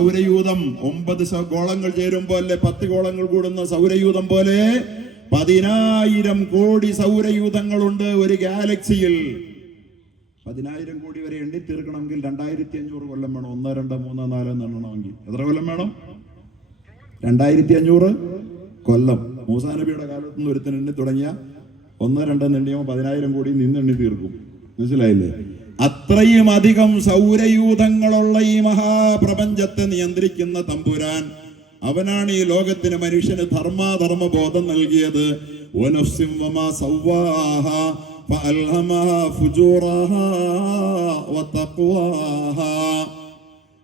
സൗരയൂഥം ഒമ്പത് ഗോളങ്ങൾ ചേരുമ്പോൾ അല്ലെ പത്ത് ഗോളങ്ങൾ കൂടുന്ന സൗരയൂഥം പോലെ പതിനായിരം കോടി സൗരയൂഥങ്ങളുണ്ട് ഒരു ഗാലക്സിയിൽ. പതിനായിരം കോടി വരെ എണ്ണി തീർക്കണമെങ്കിൽ രണ്ടായിരത്തി അഞ്ഞൂറ് കൊല്ലം വേണം. ഒന്ന് രണ്ട് മൂന്ന് നാല് എണ്ണണമെങ്കിൽ. എത്ര കൊല്ലം വേണം? രണ്ടായിരത്തി അഞ്ഞൂറ് കൊല്ലം. മൂസാ നബിയുടെ കാലത്ത് നിന്ന് ഒരുത്തൻ എണ്ണി തുടങ്ങിയ ഒന്ന് രണ്ട് എണ്ണിയോ പതിനായിരം കോടി നിന്ന് എണ്ണി തീർക്കും മനസ്സിലായില്ലേ? അത്രയും അധികം സൗരയൂഥങ്ങളുള്ള ഈ മഹാപ്രപഞ്ചത്തെ നിയന്ത്രിക്കുന്ന തമ്പുരാൻ അവനാണ് ഈ ലോകത്തിന് മനുഷ്യന് ധർമാധർമ്മ ബോധം നൽകിയത്.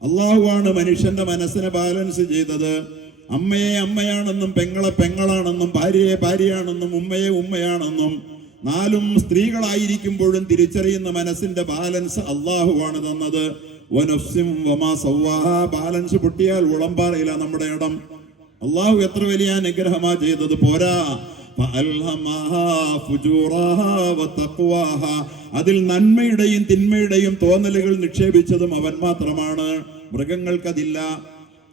അള്ളാഹുവാണ് മനുഷ്യന്റെ മനസ്സിനെ ബാലൻസ് ചെയ്തത്. അമ്മയെ അമ്മയാണെന്നും പെങ്ങളെ പെങ്ങളാണെന്നും ഭാര്യയെ ഭാര്യയാണെന്നും ഉമ്മയെ ഉമ്മയാണെന്നും നാലും സ്ത്രീകളായിരിക്കുമ്പോഴും തിരിച്ചറിയുന്ന മനസ്സിന്റെ ബാലൻസ് അള്ളാഹുവാണ് തന്നത്. വനഫ്സിം വമാ ബാലൻസ് പൊട്ടിയാൽ ഉളമ്പാറയില്ല നമ്മുടെ ഇടം. അള്ളാഹു എത്ര വലിയ അനുഗ്രഹമാ ചെയ്തത് പോരാ. അതിൽ നന്മയുടെയും തിന്മയുടെയും തോന്നലുകൾ നിക്ഷേപിച്ചതും അവൻ മാത്രമാണ്. മൃഗങ്ങൾക്കതില്ല.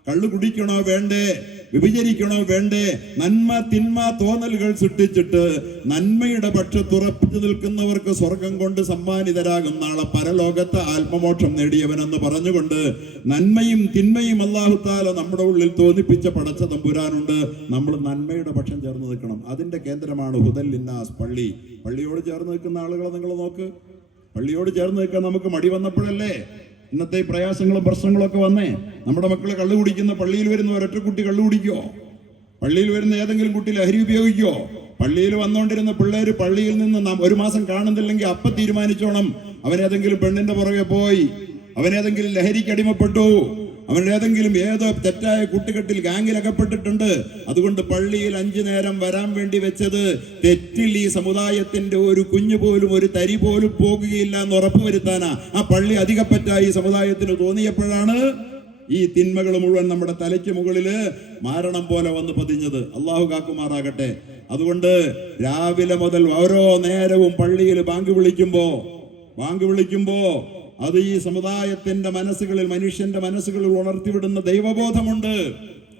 കള്ളു കുടിക്കണോ വേണ്ടേ? വിഭജിക്കണോ വേണ്ടേ? നന്മ തിന്മ തോന്നലുകൾ സൃഷ്ടിച്ചിട്ട് നന്മയുടെ പക്ഷത്തുറപ്പിച്ചു നിൽക്കുന്നവർക്ക് സ്വർഗം കൊണ്ട് സമ്മാനിതരാകും നാളെ പരലോകത്ത് ആത്മമോക്ഷം നേടിയവനെന്ന് പറഞ്ഞുകൊണ്ട് നന്മയും തിന്മയും അള്ളാഹുത്താല നമ്മുടെ ഉള്ളിൽ തോന്നിപ്പിച്ച പടച്ച തമ്പുരാനുണ്ട്. നമ്മൾ നന്മയുടെ പക്ഷം ചേർന്ന് നിൽക്കണം. അതിന്റെ കേന്ദ്രമാണ് ഹുദൽ ഹുദല്ലിന്നാസ് പള്ളി. പള്ളിയോട് ചേർന്ന് നിൽക്കുന്ന ആളുകളെ നിങ്ങൾ നോക്ക്. പള്ളിയോട് ചേർന്ന് നിൽക്കാൻ നമുക്ക് മടി വന്നപ്പോഴല്ലേ? ഇന്നത്തെ പ്രയാസങ്ങളും പ്രശ്നങ്ങളും ഒക്കെ വന്നേ നമ്മുടെ മക്കൾ കള്ളു കുടിക്കുന്ന പള്ളിയിൽ വരുന്ന ഒരൊറ്റ കുട്ടി കള്ളു കുടിക്കോ? പള്ളിയിൽ വരുന്ന ഏതെങ്കിലും കുട്ടി ലഹരി ഉപയോഗിക്കോ? പള്ളിയിൽ വന്നുകൊണ്ടിരുന്ന പിള്ളേര് പള്ളിയിൽ നിന്ന് നാം ഒരു മാസം കാണുന്നില്ലെങ്കിൽ അപ്പ തീരുമാനിച്ചോണം. അവനേതെങ്കിലും പെണ്ണിന്റെ പുറകെ പോയി അവനേതെങ്കിലും ലഹരിക്ക് അടിമപ്പെട്ടു. അവൻ ഏതെങ്കിലും ഏതോ തെറ്റായ കൂട്ടുകെട്ടിൽ ഗാംഗിൽ അകപ്പെട്ടിട്ടുണ്ട് അതുകൊണ്ട് പള്ളിയിൽ അഞ്ചു നേരം വരാൻ വേണ്ടി വെച്ചത് തെറ്റിൽ ഈ സമുദായത്തിന്റെ ഒരു കുഞ്ഞു പോലും ഒരു തരി പോലും പോകുകയില്ല എന്ന് ഉറപ്പുവരുത്താനാ. ആ പള്ളി അധികപ്പറ്റായി സമുദായത്തിന് തോന്നിയപ്പോഴാണ് ഈ തിന്മകൾ മുഴുവൻ നമ്മുടെ തലയ്ക്ക് മുകളിൽ മാരണം പോലെ വന്ന് പതിഞ്ഞത്. അള്ളാഹു കാക്കുമാറാകട്ടെ. അതുകൊണ്ട് രാവിലെ മുതൽ ഓരോ നേരവും പള്ളിയിൽ ബാങ്ക് വിളിക്കുമ്പോ ബാങ്ക് വിളിക്കുമ്പോ അത് ഈ സമുദായത്തിന്റെ മനസ്സുകളിൽ മനുഷ്യന്റെ മനസ്സുകളിൽ ഉണർത്തിവിടുന്ന ദൈവബോധമുണ്ട്.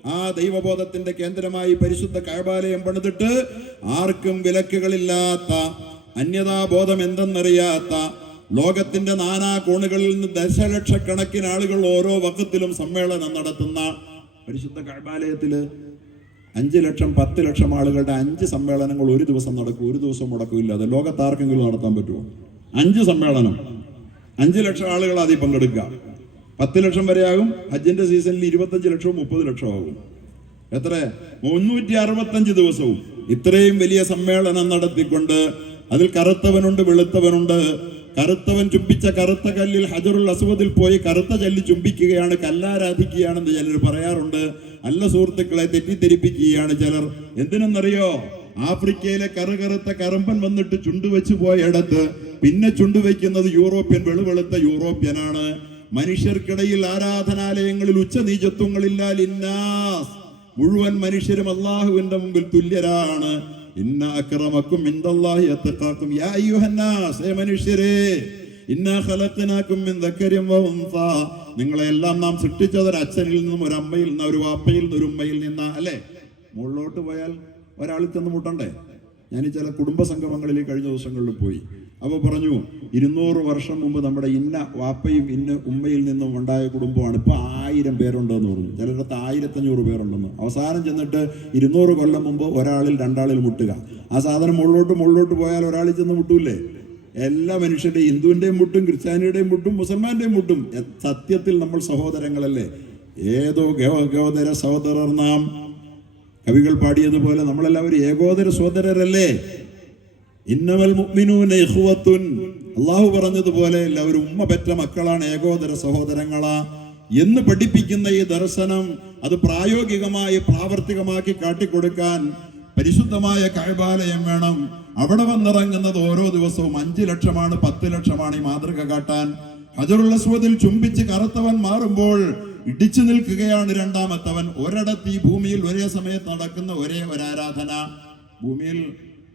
ആ ദൈവബോധത്തിന്റെ കേന്ദ്രമായി പരിശുദ്ധ കഴബാലയം പണിതിട്ട് ആർക്കും വിലക്കുകളില്ലാത്ത അന്യതാബോധം എന്തെന്നറിയാത്ത ലോകത്തിന്റെ നാനാ കോണുകളിൽ നിന്ന് ദശലക്ഷക്കണക്കിന് ആളുകൾ ഓരോ വക്കത്തിലും സമ്മേളനം നടത്തുന്ന പരിശുദ്ധ കഴബാലയത്തിൽ അഞ്ച് ലക്ഷം പത്ത് ലക്ഷം ആളുകളുടെ അഞ്ച് സമ്മേളനങ്ങൾ ഒരു ദിവസം നടക്കും ഒരു ദിവസം മുടക്കില്ല അത് ലോകത്താർക്കെങ്കിലും നടത്താൻ പറ്റുമോ? അഞ്ച് സമ്മേളനം. അഞ്ച് ലക്ഷം ആളുകൾ ആദ്യം പങ്കെടുക്കുക. പത്ത് ലക്ഷം വരെ ആകും ഹജ്ജിന്റെ സീസണിൽ ഇരുപത്തഞ്ച് ലക്ഷവും മുപ്പത് ലക്ഷവും ആകും എത്ര? മുന്നൂറ്റി അറുപത്തഞ്ച് ദിവസവും. ഇത്രയും വലിയ സമ്മേളനം നടത്തിക്കൊണ്ട് അതിൽ കറുത്തവനുണ്ട് വെളുത്തവനുണ്ട്. കറുത്തവൻ ചുംബിച്ച കറുത്ത കല്ലിൽ ഹജറുൽ അസുവദിൽ പോയി കറുത്ത ചല്ലി ചുംബിക്കുകയാണ് കല്ലാരാധിക്കുകയാണെന്ന് ചിലർ പറയാറുണ്ട്. അല്ല സുഹൃത്തുക്കളെ തെറ്റിദ്ധരിപ്പിക്കുകയാണ് ചിലർ. എന്തിനെന്നറിയോ? ആഫ്രിക്കയിലെ കറുകറുത്ത കറമ്പൻ വന്നിട്ട് ചുണ്ടുവെച്ച് പോയ ഇടത്ത് പിന്നെ ചുണ്ടുവെക്കുന്നത് യൂറോപ്യൻ വെളുവെളുത്ത യൂറോപ്യനാണ്. മനുഷ്യർക്കിടയിൽ ആരാധനാലയങ്ങളിൽ ഉച്ചനീചത്വങ്ങളില്ല ലിന്നാസ് മുഴുവൻ മനുഷ്യരും അള്ളാഹുവിന്റെ മുമ്പിൽ തുല്യരാണ്. ഇന്ന അക്രമക്കും ഇന്ദല്ലാഹി അത്തഖാക്കും. യാ മനുഷ്യരെ മിൻ വ ഉൻസ. നിങ്ങളെ എല്ലാം നാം സൃഷ്ടിച്ചത് ഒരു അച്ഛനിൽ നിന്നും ഒരു അമ്മയിൽ നിന്ന് ഒരു വാപ്പയിൽ നിന്ന് ഒരു ഉമ്മയിൽ നിന്ന് അല്ലേ? മുകളിലോട്ട് പോയാൽ ഒരാൾ ചെന്ന് മുട്ടണ്ടേ? ഞാൻ ചില കുടുംബ സംഗമങ്ങളിൽ കഴിഞ്ഞ ദിവസങ്ങളിൽ പോയി. അപ്പോൾ പറഞ്ഞു ഇരുന്നൂറ് വർഷം മുമ്പ് നമ്മുടെ ഇന്ന വാപ്പയും ഇന്ന ഉമ്മയിൽ നിന്നും ഉണ്ടായ കുടുംബമാണ്. ഇപ്പൊ ആയിരം പേരുണ്ടെന്ന് പറഞ്ഞു. ചിലയിടത്ത് ആയിരത്തഞ്ഞൂറ് പേരുണ്ടെന്ന്. അവസാനം ചെന്നിട്ട് ഇരുന്നൂറ് കൊല്ലം മുമ്പ് ഒരാളിൽ രണ്ടാളിൽ മുട്ടുക. ആ സാധനം മുകളിലോട്ട് മുകളിലോട്ട് പോയാൽ ഒരാളിൽ ചെന്ന് മുട്ടൂല്ലേ? എല്ലാ മനുഷ്യരുടെയും ഹിന്ദുവിന്റെയും മുട്ടും ക്രിസ്ത്യാനിയുടെയും മുട്ടും മുസൽമാന്റെയും മുട്ടും. സത്യത്തിൽ നമ്മൾ സഹോദരങ്ങളല്ലേ? ഏതോ ഗോദര സഹോദരർ നാം കവികൾ പാടിയതുപോലെ നമ്മളെല്ലാവരും ഏകോദര സഹോദരരല്ലേ? ഇന്നവൽ മുഅ്മിനൂന ഇഖ്വത്തുൻ. അള്ളാഹു പറഞ്ഞതുപോലെ എല്ലാവരും ഉമ്മ പെറ്റ മക്കളാണ് ഏകോദര സഹോദരങ്ങളാ. എന്ന് പഠിപ്പിക്കുന്ന ഈ ദർശനം അത് പ്രായോഗികമായി പ്രാവർത്തികമാക്കി കാട്ടിക്കൊടുക്കാൻ പരിശുദ്ധമായ കഴബാലയം വേണം. അവിടെ വന്നിറങ്ങുന്നത് ഓരോ ദിവസവും അഞ്ചു ലക്ഷമാണ് പത്ത് ലക്ഷമാണ് ഈ മാതൃക കാട്ടാൻ. ഹജറുൽ അസ്വദിൽ ചുംബിച്ച് കറുത്തവൻ മാറുമ്പോൾ ഇടിച്ചു നിൽക്കുകയാണ് രണ്ടാമത്തവൻ. ഒരിടത്ത് ഈ ഭൂമിയിൽ ഒരേ സമയത്ത് നടക്കുന്ന ഒരേ ഒരാരാധന. ഭൂമിയിൽ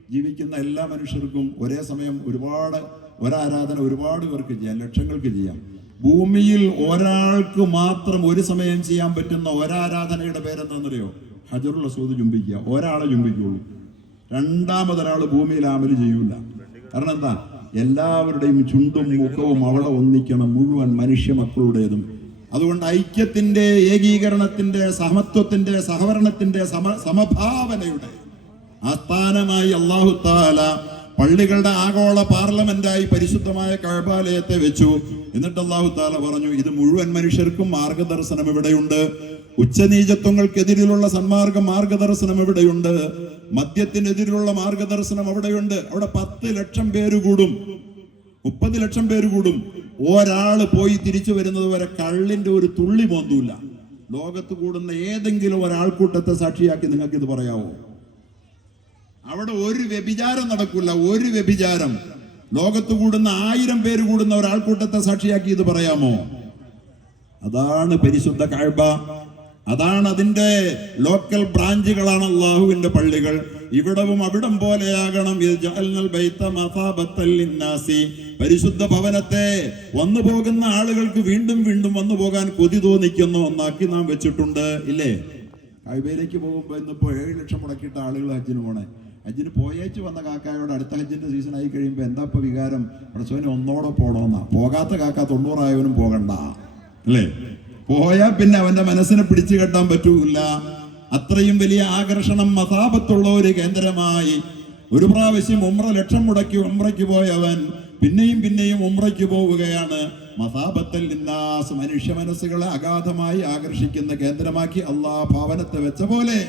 ജീവിക്കുന്ന എല്ലാ മനുഷ്യർക്കും ഒരേ സമയം ഒരുപാട് ഒരാരാധന ഒരുപാട് പേർക്ക് ചെയ്യാം ലക്ഷങ്ങൾക്ക് ചെയ്യാം. ഭൂമിയിൽ ഒരാൾക്ക് മാത്രം ഒരു സമയം ചെയ്യാൻ പറ്റുന്ന ഒരാരാധനയുടെ പേരെന്താണെന്നറിയോ? ഹജറുൽ അസൂദ് ചുംബിക്കുക. ഒരാളെ ചുംബിക്കുള്ളൂ രണ്ടാമതൊരാൾ ഭൂമിയിൽ ആമൽ ചെയ്യൂല. കാരണം എന്താ? എല്ലാവരുടെയും ചുണ്ടും മുഖവും അവളെ ഒന്നിക്കണം മുഴുവൻ മനുഷ്യ മക്കളുടേതും അതുകൊണ്ട് ഐക്യത്തിന്റെ ഏകീകരണത്തിന്റെ സമത്വത്തിന്റെ സഹകരണത്തിന്റെ സമ സമഭാവനയുടെ ആസ്ഥാനമായി അള്ളാഹു താല പള്ളികളുടെ ആഗോള പാർലമെന്റായി പരിശുദ്ധമായ കഴബാലയത്തെ വെച്ചു. എന്നിട്ട് അള്ളാഹു താല പറഞ്ഞു ഇത് മുഴുവൻ മനുഷ്യർക്കും മാർഗദർശനം ഇവിടെയുണ്ട്. ഉച്ചനീചത്വങ്ങൾക്കെതിരിലുള്ള സന്മാർഗ മാർഗദർശനം ഇവിടെയുണ്ട്. മദ്യത്തിനെതിരിലുള്ള മാർഗദർശനം അവിടെയുണ്ട്. അവിടെ പത്ത് ലക്ഷം പേര് കൂടും. മുപ്പത് ലക്ഷം പേര് കൂടും. ഒരാൾ പോയി തിരിച്ചു വരുന്നത് വരെ കള്ളിന്റെ ഒരു തുള്ളി പോന്തൂല്ല ലോകത്ത് കൂടുന്ന ഏതെങ്കിലും ഒരാൾക്കൂട്ടത്തെ സാക്ഷിയാക്കി നിങ്ങൾക്ക് ഇത് പറയാവോ? അവിടെ ഒരു വ്യഭിചാരം നടക്കില്ല ഒരു വ്യഭിചാരം. ലോകത്ത് കൂടുന്ന ആയിരം പേര് കൂടുന്ന ഒരാൾക്കൂട്ടത്തെ സാക്ഷിയാക്കി ഇത് പറയാമോ? അതാണ് പരിശുദ്ധ കാഴ്ബ. അതാണ് അതിന്റെ ലോക്കൽ ബ്രാഞ്ചുകളാണ് അള്ളാഹുവിന്റെ പള്ളികൾ. ഇവിടവും അവിടം പോലെയാകണം. പരിശുദ്ധ ഭവനത്തെ വന്നു പോകുന്ന ആളുകൾക്ക് വീണ്ടും വീണ്ടും വന്നു പോകാൻ കൊതി തോന്നിക്കുന്ന ഒന്നാക്കി നാം വെച്ചിട്ടുണ്ട്. ഇല്ലേ? കായ്ബയിലേക്ക് പോകുമ്പോൾ ഇന്നിപ്പോ ഏഴ് ലക്ഷം മുടക്കിയിട്ട് ആളുകൾ ഹജ്ജിന് പോണേ. ഹജ്ജിന് പോയേച്ച് വന്ന കാക്കായോട് അടുത്ത ഹജ്ജിന്റെ സീസൺ ആയി കഴിയുമ്പോൾ എന്താ ഇപ്പൊ വികാരം? പടച്ചോനെ ഒന്നോടെ പോണോന്നാ. പോകാത്ത കാക്ക തൊണ്ണൂറായവനും പോകണ്ട. അല്ലേ? പോയാ പിന്നെ അവന്റെ മനസ്സിനെ പിടിച്ചു കെട്ടാൻ പറ്റൂല. അത്രയും വലിയ ആകർഷണം മതാപത്തുള്ള ഒരു കേന്ദ്രമായി. ഒരു പ്രാവശ്യം ഉമ്ര ലക്ഷം മുടക്കി ഉമ്രയ്ക്ക് പോയവൻ പിന്നെയും പിന്നെയും ഉമ്രയ്ക്ക് പോവുകയാണ്. മസാബത്തൽ നിന്നാസ് മനുഷ്യ മനസ്സുകളെ അഗാധമായി ആകർഷിക്കുന്ന കേന്ദ്രമാക്കി അള്ളാഹ് ഭാവനത്തെ വെച്ച പോലെ.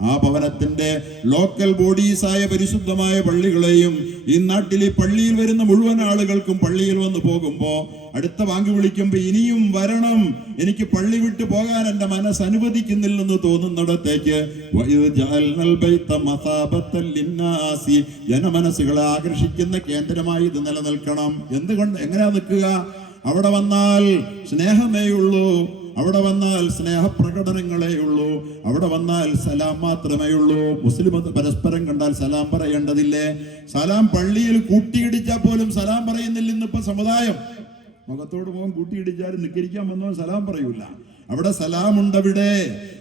ആ ഭവനത്തിന്റെ ലോക്കൽ ബോഡീസായ പരിശുദ്ധമായ പള്ളികളെയും ഈ നാട്ടിൽ ഈ പള്ളിയിൽ വരുന്ന മുഴുവൻ ആളുകൾക്കും പള്ളിയിൽ വന്ന് പോകുമ്പോൾ അടുത്ത വാങ്ങി വിളിക്കുമ്പോൾ ഇനിയും വരണം. എനിക്ക് പള്ളി വിട്ടു പോകാൻ എന്റെ മനസ്സ് അനുവദിക്കുന്നില്ലെന്ന് തോന്നുന്നിടത്തേക്ക് ജനമനസ്സുകളെ ആകർഷിക്കുന്ന കേന്ദ്രമായി ഇത് നിലനിൽക്കണം. എന്തുകൊണ്ട് എങ്ങനെയാ നിൽക്കുക? അവിടെ വന്നാൽ സ്നേഹമേ ഉള്ളൂ അവിടെ വന്നാൽ സ്നേഹപ്രകടനങ്ങളേ ഉള്ളൂ അവിടെ വന്നാൽ സലാം മാത്രമേ ഉള്ളൂ മുസ്ലിം പരസ്പരം കണ്ടാൽ സലാം പറയേണ്ടതില്ലേ? സലാം പള്ളിയിൽ കൂട്ടിയിടിച്ചാൽ പോലും സലാം പറയുന്നില്ല ഇന്നിപ്പോ സമുദായം. മുഖത്തോട് മുഖം കൂട്ടിയിടിച്ചാലും നിക്കരിക്കാൻ വന്നവൻ സലാം പറയൂല. അവിടെ സലാമുണ്ടവിടെ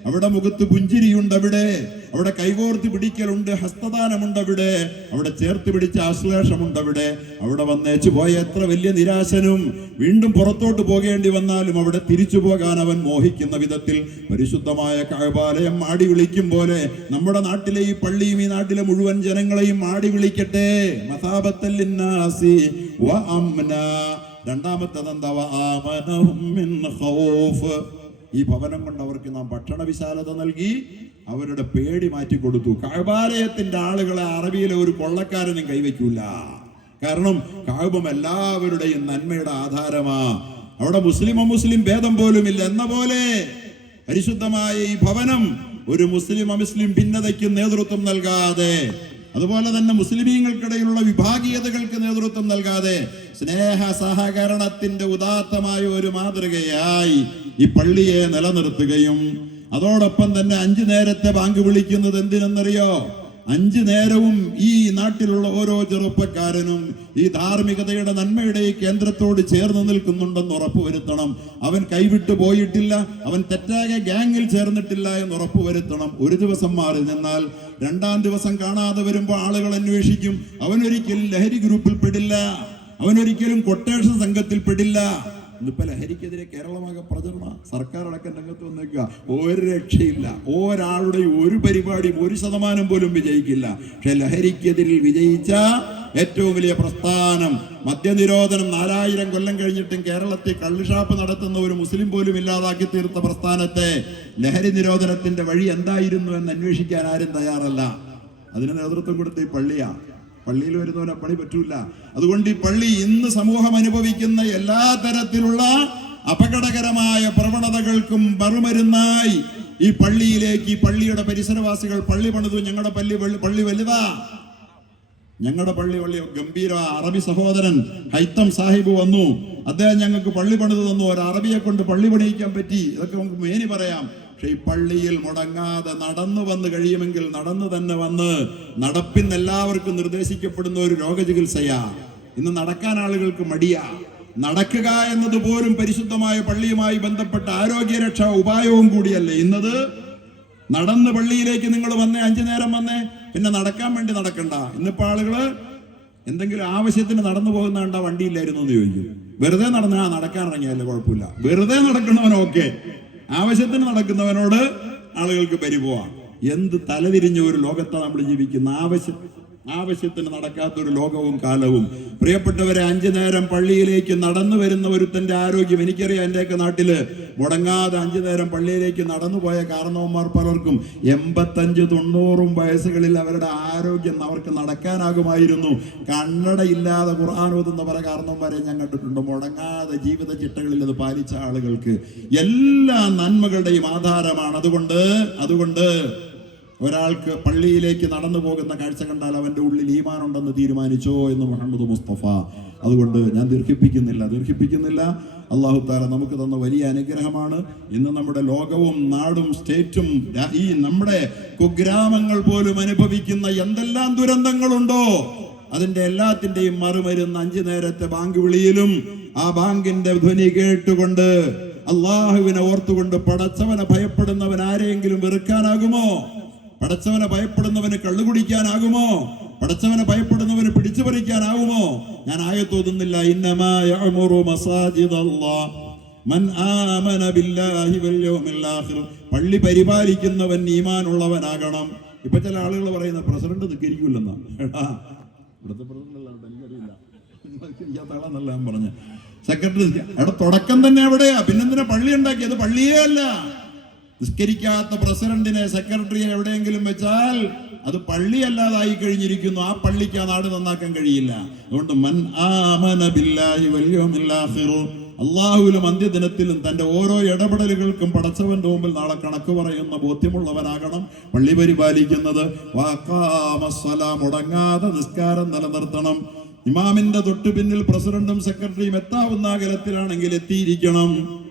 അവിടെ മുഖത്ത് പുഞ്ചിരിയുണ്ടവിടെ അവിടെ കൈകോർത്ത് പിടിക്കലുണ്ട് ഹസ്തദാനമുണ്ടവിടെ അവിടെ ചേർത്ത് പിടിച്ച ആശ്ലേഷമുണ്ടവിടെ. അവിടെ വന്നേച്ചു പോയ എത്ര വലിയ നിരാശനും വീണ്ടും പുറത്തോട്ട് പോകേണ്ടി വന്നാലും അവിടെ തിരിച്ചു പോകാൻ അവൻ മോഹിക്കുന്ന വിധത്തിൽ പരിശുദ്ധമായ കഴബാലയം മാടി വിളിക്കും പോലെ നമ്മുടെ നാട്ടിലെ ഈ പള്ളിയും ഈ നാട്ടിലെ മുഴുവൻ ജനങ്ങളെയും മാടി വിളിക്കട്ടെ. മസാബത്തല്ലിന്നാസി വ അംന. ഈ ഭവനം കൊണ്ട് അവർക്ക് നാം ഭക്ഷണ വിശാലത നൽകി അവരുടെ പേടി മാറ്റി കൊടുത്തു. കഴബാലയത്തിന്റെ ആളുകളെ അറബിയിലെ ഒരു കൊള്ളക്കാരനും കൈവയ്ക്കൂല. കാരണം കാഴ്ബം എല്ലാവരുടെയും നന്മയുടെ ആധാരമാ. അവിടെ മുസ്ലിം അമുസ്ലിം ഭേദം പോലും ഇല്ല. എന്ന പോലെ പരിശുദ്ധമായ ഈ ഭവനം ഒരു മുസ്ലിം അമുസ്ലിം ഭിന്നതയ്ക്ക് നേതൃത്വം നൽകാതെ അതുപോലെ തന്നെ മുസ്ലിമീങ്ങൾക്കിടയിലുള്ള വിഭാഗീയതകൾക്ക് നേതൃത്വം നൽകാതെ സ്നേഹ സഹകരണത്തിന്റെ ഉദാത്തമായ ഒരു മാതൃകയായി ഈ പള്ളിയെ നിലനിർത്തുകയും അതോടൊപ്പം തന്നെ അഞ്ചു നേരത്തെ ബാങ്ക് വിളിക്കുന്നത് എന്തിനെന്നറിയോ? അഞ്ചു നേരവും ഈ നാട്ടിലുള്ള ഓരോ ചെറുപ്പക്കാരനും ഈ ധാർമ്മികതയുടെ നന്മയുടെ ഈ കേന്ദ്രത്തോട് ചേർന്ന് നിൽക്കുന്നുണ്ടെന്ന് ഉറപ്പുവരുത്തണം. അവൻ കൈവിട്ടു പോയിട്ടില്ല. അവൻ തെറ്റായ ഗ്യാങ്ങിൽ ചേർന്നിട്ടില്ല എന്ന് ഉറപ്പുവരുത്തണം. ഒരു ദിവസം മാറി നിന്നാൽ രണ്ടാം ദിവസം കാണാതെ വരുമ്പോൾ ആളുകൾ അന്വേഷിക്കും. അവനൊരിക്കലും ലഹരി ഗ്രൂപ്പിൽ പെടില്ല. അവനൊരിക്കലും കൊട്ടേഷൻ സംഘത്തിൽ പെടില്ല. ഇന്നിപ്പോ ലഹരിക്കെതിരെ കേരളമാകെ പ്രചരണ സർക്കാർ അടക്കം രംഗത്ത് വന്നേക്കുക. ഒരു രക്ഷയില്ല. ഒരാളുടെയും ഒരു പരിപാടിയും ഒരു ശതമാനം പോലും വിജയിക്കില്ല. പക്ഷെ ലഹരിക്കെതിരിൽ വിജയിച്ച ഏറ്റവും വലിയ പ്രസ്ഥാനം മദ്യനിരോധനം നാലായിരം കൊല്ലം കഴിഞ്ഞിട്ടും കേരളത്തിൽ കള്ളുഷാപ്പ് നടത്തുന്ന ഒരു മുസ്ലിം പോലും ഇല്ലാതാക്കി തീർത്ത പ്രസ്ഥാനത്തെ ലഹരി നിരോധനത്തിന്റെ വഴി എന്തായിരുന്നു എന്ന് അന്വേഷിക്കാൻ ആരും തയ്യാറല്ല. അതിന് നേതൃത്വം കൊടുത്ത ഈ പള്ളിയാ. പള്ളിയിൽ വരുന്നവരെ പണി പറ്റൂല. അതുകൊണ്ട് ഈ പള്ളി ഇന്ന് സമൂഹം അനുഭവിക്കുന്ന എല്ലാ തരത്തിലുള്ള അപകടകരമായ പ്രവണതകൾക്കും മറുമരുന്നായി ഈ പള്ളിയിലേക്ക് ഈ പള്ളിയുടെ പരിസരവാസികൾ പള്ളി പണിതു. ഞങ്ങളുടെ പള്ളി പള്ളി വലുതാ. ഞങ്ങളുടെ പള്ളി പള്ളി ഗംഭീര. അറബി സഹോദരൻ ഹൈത്തം സാഹിബ് വന്നു. അദ്ദേഹം ഞങ്ങൾക്ക് പള്ളി പണിത് തന്നു. ഒരു അറബിയെ കൊണ്ട് പള്ളി പണിയിക്കാൻ പറ്റി. ഇതൊക്കെ നമുക്ക് മേനി പറയാം. പക്ഷെ ഈ പള്ളിയിൽ മുടങ്ങാതെ നടന്നു വന്ന് കഴിയുമെങ്കിൽ നടന്നു തന്നെ വന്ന് നടപ്പിന്ന് എല്ലാവർക്കും നിർദ്ദേശിക്കപ്പെടുന്ന ഒരു രോഗചികിത്സയാ. ഇന്ന് നടക്കാൻ ആളുകൾക്ക് മടിയാ. നടക്കുക എന്നത് പോലും പരിശുദ്ധമായ പള്ളിയുമായി ബന്ധപ്പെട്ട ആരോഗ്യരക്ഷാ ഉപായവും കൂടിയല്ലേ. ഇന്നത് നടന്ന് പള്ളിയിലേക്ക് നിങ്ങൾ വന്നേ അഞ്ചു നേരം വന്നേ പിന്നെ നടക്കാൻ വേണ്ടി നടക്കണ്ട. ഇന്നിപ്പോ ആളുകൾ എന്തെങ്കിലും ആവശ്യത്തിന് നടന്നു പോകുന്ന കണ്ട വണ്ടിയില്ലായിരുന്നു എന്ന് ചോദിച്ചു വെറുതെ നടന്ന നടക്കാൻ ഇറങ്ങിയല്ലേ കുഴപ്പമില്ല. വെറുതെ നടക്കുന്നവനൊക്കെ ആവശ്യത്തിന് നടക്കുന്നവനോട് ആളുകൾക്ക് പരിപോവാം എന്ത് തലതിരിഞ്ഞ ഒരു ലോകത്താണ് നമ്മൾ ജീവിക്കുന്ന. ആവശ്യം ആവശ്യത്തിന് നടക്കാത്ത ഒരു ലോകവും കാലവും. പ്രിയപ്പെട്ടവരെ അഞ്ചു നേരം പള്ളിയിലേക്ക് നടന്നു വരുന്ന ഒരുത്തന്റെ ആരോഗ്യം എനിക്കറിയാം എന്റെയൊക്കെ നാട്ടിൽ. മുടങ്ങാതെ അഞ്ചു നേരം പള്ളിയിലേക്ക് നടന്നു പോയ കാരണവന്മാർ പലർക്കും എൺപത്തഞ്ച് തൊണ്ണൂറും വയസ്സുകളിൽ അവരുടെ ആരോഗ്യം അവർക്ക് നടക്കാനാകുമായിരുന്നു. കണ്ണടയില്ലാതെ ഖുർആൻ ഓതുന്ന പല കാരണവന്മാരെ ഞാൻ കണ്ടിട്ടുണ്ട്. മുടങ്ങാതെ ജീവിത ചിട്ടകളിൽ അത് പാലിച്ച ആളുകൾക്ക് എല്ലാ നന്മകളുടെയും ആധാരമാണ്. അതുകൊണ്ട് അതുകൊണ്ട് ഒരാൾക്ക് പള്ളിയിലേക്ക് നടന്നു പോകുന്ന കാഴ്ച കണ്ടാൽ അവന്റെ ഉള്ളിൽ ഈമാനുണ്ടെന്ന് തീരുമാനിച്ചോ എന്ന് മുഹമ്മദ് മുസ്തഫ. അതുകൊണ്ട് ഞാൻ ദീർഘിപ്പിക്കുന്നില്ല ദീർഘിപ്പിക്കുന്നില്ല. അള്ളാഹു താല നമുക്ക് തന്ന വലിയ അനുഗ്രഹമാണ്. ഇന്ന് നമ്മുടെ ലോകവും നാടും സ്റ്റേറ്റും ഈ നമ്മുടെ കുഗ്രാമങ്ങൾ പോലും അനുഭവിക്കുന്ന എന്തെല്ലാം ദുരന്തങ്ങളുണ്ടോ? അതിന്റെ എല്ലാത്തിന്റെയും മറുമരുന്ന് അഞ്ചു നേരത്തെ ബാങ്ക് വിളിയിലും ആ ബാങ്കിന്റെ ധ്വനി കേട്ടുകൊണ്ട് അള്ളാഹുവിനെ ഓർത്തുകൊണ്ട് പടച്ചവനെ ഭയപ്പെടുന്നവൻ ആരെയെങ്കിലും വെറുക്കാനാകുമോ? പടച്ചവനെ ഭയപ്പെടുന്നവന് കള്ളുകുടിക്കാനാകുമോ പടച്ചവനെ ഭയപ്പെടുന്നവന് പിടിച്ചു പറിക്കാനാകുമോ? ഞാൻ ആയത്തോതുന്നില്ല പള്ളി പരിപാലിക്കുന്നവൻ ഈമാനുള്ളവനാകണം. ഇപ്പൊ ചില ആളുകൾ പറയുന്ന പ്രസിഡന്റ് നിൽക്കരിക്കില്ലെന്നാ എടാ ഇവിടുത്തെ പ്രസിഡന്റ് സെക്രട്ടറി അവിടെ തുടക്കം തന്നെ എവിടെയാ പിന്നെന്തിനാ പള്ളി ഉണ്ടാക്കിയത്? പള്ളിയേ അല്ല. നിസ്കരിക്കാത്ത പ്രസിഡന്റിനെ സെക്രട്ടറിയെ എവിടെയെങ്കിലും വെച്ചാൽ അത് പള്ളി അല്ലാതായി കഴിഞ്ഞിരിക്കുന്നു. ആ പള്ളിക്ക് ആ നാട് നന്നാക്കാൻ കഴിയില്ല. അതുകൊണ്ട് മൻ ആമന ബില്ലാഹി അന്ത്യദിനത്തിലും തന്റെ ഓരോ ഇടപെടലുകൾക്കും പടച്ചവന്റെ മുമ്പിൽ നാളെ കണക്ക് പറയുന്ന ബോധ്യമുള്ളവനാകണം പള്ളി പരിപാലിക്കുന്നത്. മുടങ്ങാതെ നിസ്കാരം നിലനിർത്തണം. ഇമാമിന്റെ തൊട്ടു പിന്നിൽ പ്രസിഡന്റും സെക്രട്ടറിയും എത്താവുന്ന അകലത്തിലാണെങ്കിൽ എത്തിയിരിക്കണം.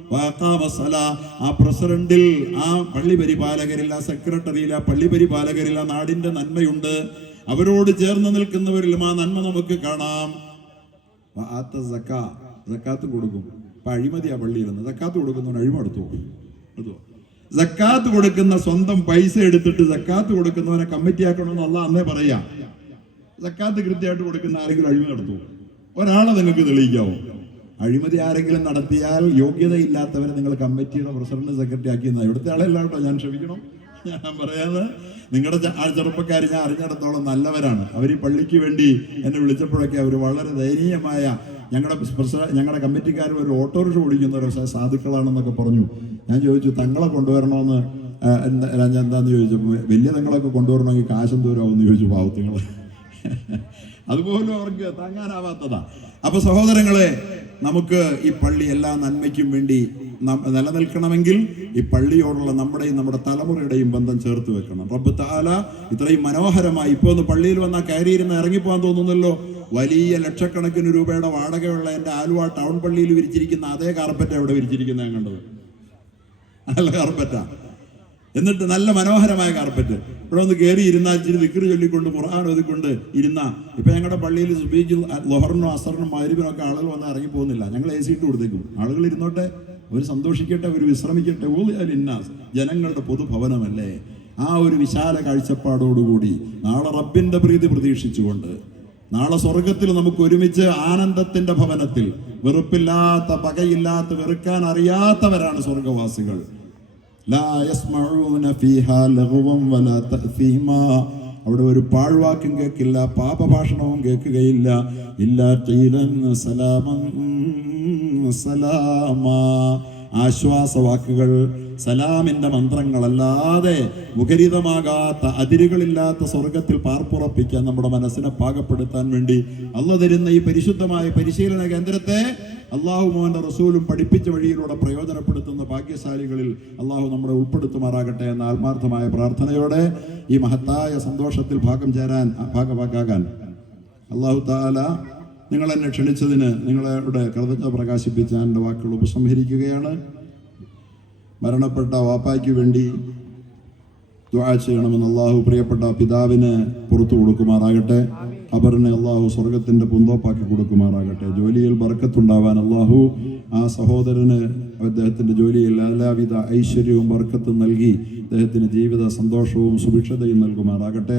ആ പ്രസിഡന്റിൽ ആ പള്ളി പരിപാലകരിൽ ആ സെക്രട്ടറിയിൽ ആ പള്ളി പരിപാലകരിൽ ആ നാടിന്റെ നന്മയുണ്ട്. അവരോട് ചേർന്ന് നിൽക്കുന്നവരിലും ആ നന്മ നമുക്ക് കാണാം. ആത്ത സക്കാ. സക്കാത്ത് കൊടുക്കും. ഇപ്പൊ അഴിമതിയാ സക്കാത്ത് കൊടുക്കുന്നവൻ അഴിമ പോകും. സക്കാത്ത് കൊടുക്കുന്ന സ്വന്തം പൈസ എടുത്തിട്ട് സക്കാത്ത് കൊടുക്കുന്നവനെ കമ്മിറ്റി ആക്കണമെന്നല്ല അന്നേ പറയാ. സക്കാത്ത് കൃത്യമായിട്ട് കൊടുക്കുന്ന ആരെങ്കിലും അഴിമതി നടത്തുമോ ഒരാളെ നിങ്ങൾക്ക് തെളിയിക്കാവോ. അഴിമതി ആരെങ്കിലും നടത്തിയാൽ യോഗ്യതയില്ലാത്തവരെ നിങ്ങൾ കമ്മിറ്റിയുടെ പ്രസിഡന്റ് സെക്രട്ടറി ആക്കിയെന്ന ഇവിടുത്തെ ആളെല്ലാം കേട്ടോ ഞാൻ ക്ഷമിക്കണം. ഞാൻ പറയാതെ നിങ്ങളുടെ ആ ചെറുപ്പക്കാർ ഞാൻ അറിഞ്ഞിടത്തോളം നല്ലവരാണ്. അവർ ഈ പള്ളിക്ക് വേണ്ടി എന്നെ വിളിച്ചപ്പോഴൊക്കെ അവർ വളരെ ദയനീയമായ ഞങ്ങളുടെ ഞങ്ങളുടെ കമ്മിറ്റിക്കാർ ഒരു ഓട്ടോറിക്ഷ ഓടിക്കുന്ന ഓടിക്കുന്നവരോ സാധുക്കളാണെന്നൊക്കെ പറഞ്ഞു. ഞാൻ ചോദിച്ചു തങ്ങളെ കൊണ്ടുവരണമെന്ന്? എന്താന്ന് ചോദിച്ചു വലിയ തങ്ങളൊക്കെ കൊണ്ടുവരണമെങ്കിൽ കാശം ദൂരമാവെന്ന് ചോദിച്ചു പാവത്തുങ്ങൾ അതുപോലും അവർക്ക് താങ്ങാനാവാത്തതാ. അപ്പൊ സഹോദരങ്ങളെ നമുക്ക് ഈ പള്ളി എല്ലാ നന്മയ്ക്കും വേണ്ടി നിലനിൽക്കണമെങ്കിൽ ഈ പള്ളിയോടുള്ള നമ്മുടെയും നമ്മുടെ തലമുറയുടെയും ബന്ധം ചേർത്ത് വെക്കണം. റബ്ബ് താല ഇത്രയും മനോഹരമായി ഇപ്പൊ ഒന്ന് പള്ളിയിൽ വന്നാൽ കയറിയിരുന്ന് ഇറങ്ങിപ്പോകാൻ തോന്നുന്നല്ലോ. വലിയ ലക്ഷക്കണക്കിന് രൂപയുടെ വാടകയുള്ള എന്റെ ആലുവ ടൗൺ പള്ളിയിൽ വിരിച്ചിരിക്കുന്ന അതേ കാർപ്പറ്റ് അവിടെ വിരിച്ചിരിക്കുന്ന കണ്ടത്. നല്ല കാർപ്പറ്റാ. എന്നിട്ട് നല്ല മനോഹരമായ കാർപ്പറ്റ്. ഇവിടെ ഒന്ന് കയറി ഇരുന്നാൽ ഇച്ചിരി വിക്രി ചൊല്ലിക്കൊണ്ട് ഖുർആൻ ഒതുക്കൊണ്ട് ഇരുന്ന ഇപ്പൊ ഞങ്ങളുടെ പള്ളിയിൽ സുബീജിൽ ലൊഹറിനും അസറിനും മരുവിനും ഒക്കെ ആളുകൾ വന്ന് ഇറങ്ങി പോകുന്നില്ല. ഞങ്ങൾ എ സി ഇട്ട് കൊടുത്തേക്കും. ആളുകൾ ഇരുന്നോട്ടെ അവർ സന്തോഷിക്കട്ടെ അവർ വിശ്രമിക്കട്ടെ. ഊലിന്നാസ് ജനങ്ങളുടെ പൊതുഭവനമല്ലേ? ആ ഒരു വിശാല കാഴ്ചപ്പാടോടുകൂടി നാളെ റബ്ബിന്റെ പ്രീതി പ്രതീക്ഷിച്ചുകൊണ്ട് നാളെ സ്വർഗത്തിൽ നമുക്ക് ഒരുമിച്ച് ആനന്ദത്തിന്റെ ഭവനത്തിൽ വെറുപ്പില്ലാത്ത പകയില്ലാത്ത വെറുക്കാൻ അറിയാത്തവരാണ് സ്വർഗവാസികൾ അവിടെ ഒരു പാഴ്വാക്കും കേൾക്കില്ല പാപഭാഷണവും കേൾക്കുകയില്ല. ഇല്ലാ ഖീലൻ സലാമൻ സലാമാ. ആശ്വാസവാക്കുകൾ സലാമിന്റെ മന്ത്രങ്ങളല്ലാതെ മുഖരിതമാകാത്ത അതിരുകളില്ലാത്ത സ്വർഗത്തിൽ പാർപ്പുറപ്പിക്കാൻ നമ്മുടെ മനസ്സിനെ പാകപ്പെടുത്താൻ വേണ്ടി അല്ല തരുന്ന ഈ പരിശുദ്ധമായ പരിശീലന കേന്ദ്രത്തെ അള്ളാഹു മോഹന്റെ റസൂലും പഠിപ്പിച്ച വഴിയിലൂടെ പ്രയോജനപ്പെടുത്തുന്ന ഭാഗ്യശാലികളിൽ അള്ളാഹു നമ്മളെ ഉൾപ്പെടുത്തുമാറാകട്ടെ എന്ന ആത്മാർത്ഥമായ പ്രാർത്ഥനയോടെ ഈ മഹത്തായ സന്തോഷത്തിൽ ഭാഗം ചേരാൻ ഭാഗമാകാൻ അള്ളാഹു താല നിങ്ങളെന്നെ ക്ഷണിച്ചതിന് നിങ്ങളുടെ കൃതജ്ഞത പ്രകാശിപ്പിച്ച എന്റെ വാക്കുകൾ ഉപസംഹരിക്കുകയാണ്. മരണപ്പെട്ട വാപ്പായ്ക്ക് വേണ്ടി ദുആ ചെയ്യണമെന്ന് അള്ളാഹു പ്രിയപ്പെട്ട പിതാവിന് പുറത്തു കൊടുക്കുമാറാകട്ടെ. ഖബറിനെ അള്ളാഹു സ്വർഗത്തിന്റെ പൂന്തോപ്പാക്കി കൊടുക്കുമാറാകട്ടെ. ജോലിയിൽ ബർക്കത്തുണ്ടാവാൻ അള്ളാഹു ആ സഹോദരന് അദ്ദേഹത്തിന്റെ ജോലിയിൽ എല്ലാവിധ ഐശ്വര്യവും ബർക്കത്തും നൽകി അദ്ദേഹത്തിന് ജീവിത സന്തോഷവും സുഭിക്ഷതയും നൽകുമാറാകട്ടെ.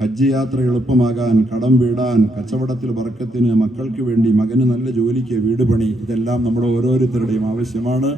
ഹജ്ജ് യാത്ര എളുപ്പമാകാൻ കടം വീടാൻ കച്ചവടത്തിൽ ബർക്കത്തിന് മക്കൾക്ക് വേണ്ടി മകന് നല്ല ജോലിക്ക് വീട് പണി ഇതെല്ലാം നമ്മുടെ ഓരോരുത്തരുടെയും ആവശ്യമാണ്.